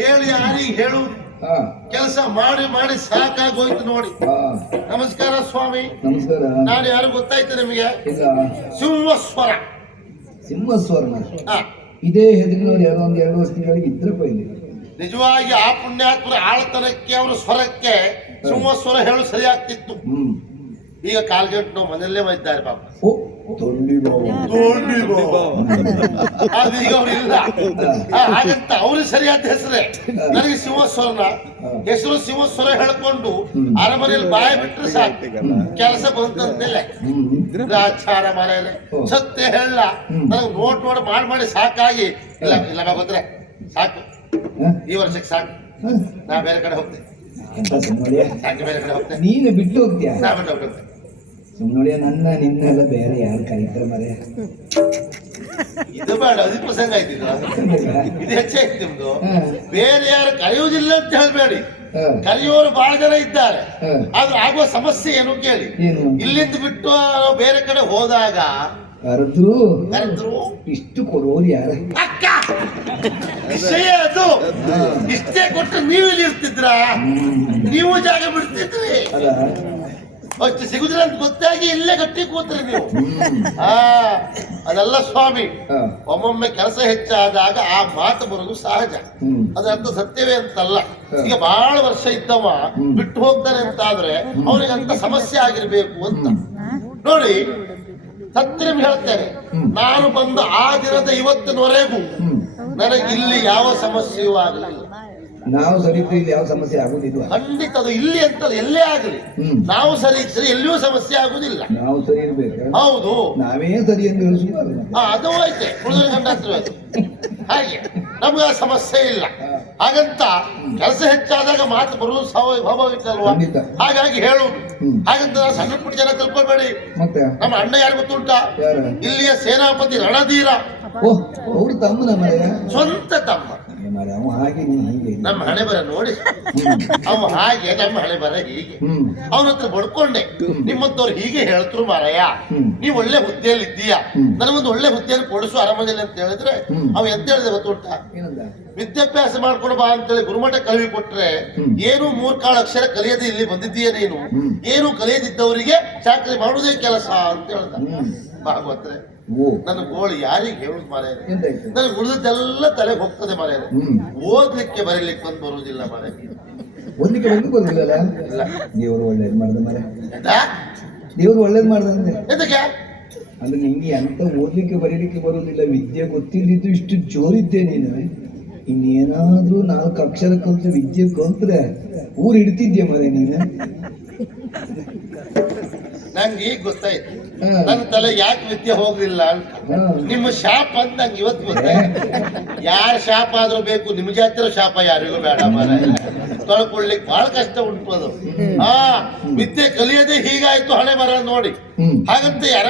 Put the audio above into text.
ಹೇಳಿ ಯಾರಿಗೆ ಹೇಳು ಕೆಲಸ ಮಾಡಿ ಮಾಡಿ ಸಾಕಾಗೋಯ್ತು ನೋಡಿ. ನಮಸ್ಕಾರ ಸ್ವಾಮಿ. ನಮಸ್ಕಾರ. ನಾನು ಯಾರು ಗೊತ್ತಾಯ್ತು ನಿಮಗೆ? ಇಲ್ಲ. ಸಿಂಹಸ್ವರ. ಸಿಂಹಸ್ವರನ ಇದೇ ಹೆದರಿನವ್ರು ಯಾರೋ ಒಂದು 2 ವರ್ಷಗಳಿಗೆ ಇದ್ರಪ್ಪ ಇಲ್ಲಿ. ನಿಜವಾಗಿ ಆ ಪುಣ್ಯಾತ್ಮರ ಆಳತನಕ್ಕೆ ಅವರ ಸ್ವರಕ್ಕೆ ಸಿಂಹಸ್ವರ ಹೇಳು ಸರಿ ಆಗ್ತಿತ್ತು. ಈಗ ಕಾಲ್ಗಂಟು ನಾವು ಮನೆಯಲ್ಲೇ ಒಯ್ತಾರೆ ಪಾಪ. ಅದೀಗ ಅವ್ರು ಇಲ್ಲ. ಹಾಗಂತ ಅವ್ರಿಗೆ ಸರಿಯಾದ ಹೆಸರೇ. ನನಗೆ ಸಿಂಹಸ್ವರನ ಹೆಸರು ಸಿಂಹಸ್ವರ ಹೇಳ್ಕೊಂಡು ಅರಮನೆಯಲ್ಲಿ ಬಾಯ ಬಿಟ್ರೆ ಸಾಕು, ಕೆಲಸ ಬಂತಂತೇಲೆ ಆಚಾರ ಮನೆಯಲ್ಲೇ ಸತ್ಯ ಹೇಳ. ನನಗೆ ನೋಟ್ ಮಾಡಿ ಸಾಕಾಗಿ ಇಲ್ಲ ಇಲ್ಲ ಗೊತ್ತರೆ ಸಾಕು, ಈ ವರ್ಷಕ್ಕೆ ಸಾಕು, ನಾ ಬೇರೆ ಕಡೆ ಹೋಗ್ತೇನೆ. ಬೇರೆ ಕಡೆ ಹೋಗ್ತೇನೆ, ನೀನು ಬಿಟ್ಟು ಹೋಗ್ತೀಯ? ನಾ ಬಿಟ್ಟು ಹೋಗ್ತೇನೆ. ಸುಮ್ಮನೆ ನನ್ನ ನಿನ್ನೆಲ್ಲ ಬೇರೆ ಯಾರು ಕರೀತಾರೆ ಮರೆ. ಇದು ಬೇಡ, ಅದು ಪ್ರಸಂಗ ಆಯ್ತಿಲ್ಲ, ಇದು ಹೆಚ್ಚಾಯ್ತು ನಿಮ್ದು. ಬೇರೆ ಯಾರು ಕರೆಯುವುದಿಲ್ಲ ಅಂತ ಹೇಳ್ಬೇಡಿ, ಕರೆಯೋರು ಬಹಳ ಜನ ಇದ್ದಾರೆ. ಆದ್ರೆ ಆಗುವ ಸಮಸ್ಯೆ ಏನು ಕೇಳಿ. ಇಲ್ಲಿಂದ ಬಿಟ್ಟು ಬೇರೆ ಕಡೆ ಹೋದಾಗ ಕರೆದ್ರು ಇಷ್ಟು ಕೊಡೋರು ಯಾರ? ಅಕ್ಕ ವಿಷಯ ಅದು. ಇಷ್ಟೇ ಕೊಟ್ಟರೆ ನೀವು ಇಲ್ಲಿ ಇರ್ತಿದ್ರ, ನೀವು ಜಾಗ ಬಿಡ್ತಿದ್ರಿ. ಅಷ್ಟು ಸಿಗುದಿಲ್ಲ ಅಂತ ಗೊತ್ತಾಗಿ ಇಲ್ಲೇ ಗಟ್ಟಿ ಕೂತ್ರಿ ನೀವು. ಅದೆಲ್ಲ ಸ್ವಾಮಿ. ಒಮ್ಮೊಮ್ಮೆ ಕೆಲಸ ಹೆಚ್ಚಾದಾಗ ಆ ಮಾತು ಬರೋದು ಸಹಜ, ಅದರ್ಥ ಸತ್ಯವೇ ಅಂತಲ್ಲ. ಈಗ ಬಹಳ ವರ್ಷ ಇದ್ದವ ಬಿಟ್ಟು ಹೋಗ್ತಾನೆ ಅಂತಾದ್ರೆ ಅವನಿಗಂತ ಸಮಸ್ಯೆ ಆಗಿರ್ಬೇಕು ಅಂತ ನೋಡಿ. ಸತ್ಯ ಹೇಳ್ತೇನೆ, ನಾನು ಬಂದ ಆ ದಿನದ ಇವತ್ತಿನವರೆಗೂ ನನಗೆ ಇಲ್ಲಿ ಯಾವ ಸಮಸ್ಯೆಯೂ ಆಗಲಿಲ್ಲ. ನಾವು ಸರಿ ಇದ್ರೆ ಇಲ್ಲಿ ಯಾವ ಸಮಸ್ಯೆ ಆಗುದಿಲ್ಲ. ಖಂಡಿತ ಅದು ಇಲ್ಲಿ ಅಂತಲ್ಲ, ಎಲ್ಲೇ ಆಗಲಿ ನಾವು ಸರಿ ಇದ್ರೆ ಎಲ್ಲಿಯೂ ಸಮಸ್ಯೆ ಆಗುದಿಲ್ಲ. ನಾವು ಸರಿ ಇರ್ಬೇಕು. ಹೌದು, ನಾವೇ ಸರಿ ಎಂದು ಹೇಳಿಸುವುದು ಅದು ಹೋಯ್ತೆ ಉಳಿದ ಗಂಡಾತ್ರ ಹಾಗೆ ನಮ್ಗೆ ಆ ಸಮಸ್ಯೆ ಇಲ್ಲ. ಹಾಗಂತ ಕೆಲಸ ಹೆಚ್ಚಾದಾಗ ಮಾತು ಬರುವುದು ಸ್ವಾಭಾವಿಕ ಅಲ್ವಾ? ಹಾಗಾಗಿ ಹೇಳುವುದು. ಹಾಗಂತ ನಾವು ಸಣ್ಣ ಪುಟ್ಟ ಜನ ತಿಳ್ಕೊಳ್ಬೇಡಿ. ನಮ್ಮ ಅಣ್ಣ ಯಾರು ಗೊತ್ತುಂಟಾ? ಇಲ್ಲಿಯ ಸೇನಾಪತಿ ರಣಧೀರ. ಅವ್ರು ತಮ್ಮನ ಸ್ವಂತ ತಮ್ಮ. ನಮ್ಮ ಹಣೆ ಬರ ನೋಡಿ, ಅವ ಹಾಗೆ ನಮ್ಮ ಹಣೆ ಬರ ಹೀಗೆ. ಅವನ ಹತ್ರ ಬಡ್ಕೊಂಡೆ, ನಿಮ್ಮಂತವ್ರು ಹೀಗೆ ಹೇಳ್ತರು ಮಾರಾಯ, ನೀವ್ ಒಳ್ಳೆ ಹುದ್ದೆಯಲ್ಲಿ ಇದ್ದೀಯಾ, ನನಗೊಂದು ಒಳ್ಳೆ ಹುದ್ದೆಯಲ್ಲಿ ಕೊಡಿಸು ಅರಮನೆಯಲ್ಲಿ ಅಂತ ಹೇಳಿದ್ರೆ ಅವ ಎಂತ ಹೇಳಿದೆ ಗೊತ್ತುಂಟ? ವಿದ್ಯಾಭ್ಯಾಸ ಮಾಡ್ಕೊಂಡು ಬಾ ಅಂತೇಳಿ ಗುರುಮಠ ಕಲ್ವಿ ಕೊಟ್ರೆ ಏನು 3 ಕಾಳು ಅಕ್ಷರ ಕಲಿಯದೆ ಇಲ್ಲಿ ಬಂದಿದ್ದೀಯ ನೀನು, ಏನು ಕಲಿಯದಿದ್ದವರಿಗೆ ಚಾಕರಿ ಮಾಡುವುದೇ ಕೆಲಸ ಅಂತ ಹೇಳ್ದ ಭಾಗವತ್ರೆ. ನನ್ನ ಗೋಳು ಯಾರಿಗೆ ಹೇಳುದು ಮಾರಾಯ? ನನಗೆ ಉಳಿದದ್ದೆಲ್ಲ ತಲೆಗೆ ಹೋಗ್ತದೆ ಮಾರಾಯ. ಓದ್ಲಿಕ್ಕೆ ಬರೀಲಿಕ್ಕೆ ಒಂದು ಬರುವುದಿಲ್ಲ ಮಾರಾಯ. ಓದ್ಲಿಕ್ಕೆ ಬರುವುದಿಲ್ಲ. ದೇವರು ಒಳ್ಳೇದು ಮಾಡ್ದ ಮಾರಾಯ, ದೇವರು ಒಳ್ಳೇದು ಮಾಡ್ದಂತೆ. ಎದಕ್ಕೆ ಅಂದ್ರೆ ನಿಂಗೆ ಅಂತ ಓದ್ಲಿಕ್ಕೆ ಬರೀಲಿಕ್ಕೆ ಬರುವುದಿಲ್ಲ, ವಿದ್ಯೆ ಗೊತ್ತಿಲ್ಲಿದ್ದು ಇಷ್ಟು ಜೋರಿದ್ದೆ ನೀನು. ಇನ್ನೇನಾದ್ರೂ 4 ಅಕ್ಷರ ಕಲ್ತು ವಿದ್ಯೆ ಕಲ್ತ್ರೆ ಊರು ಹಿಡ್ತಿದ್ಯಾ ಮಾರಾಯ ನೀನು. ನಂಗೆ ಈಗ ಗೊತ್ತಾಯ್ತು ನನ್ನ ತಲೆ ಯಾಕೆ ವಿದ್ಯೆ ಹೋಗ್ಲಿಲ್ಲ ಅಂತ. ನಿಮ್ಮ ಶಾಪ ಅಂತ ನಂಗೆ ಇವತ್ತು ಗೊತ್ತಾಯ್ತು. ಯಾರ ಶಾಪ ಆದ್ರೂ ಬೇಕು, ನಿಮ್ಮ ಜಾತಿರ ಶಾಪ ಯಾರಿಗೂ ಬೇಡ ಮಾರಾಯ. ತೊಳ್ಕೊಳ್ಳಿಕ್ಕೆ ಬಹಳ ಕಷ್ಟ ಉಂಟು ಅದು. ವಿದ್ಯೆ ಕಲಿಯದೆ ಹೀಗಾಯ್ತು ಹಣೆ ಬರ ನೋಡಿ. ಹಾಗಂತ ಯಾರ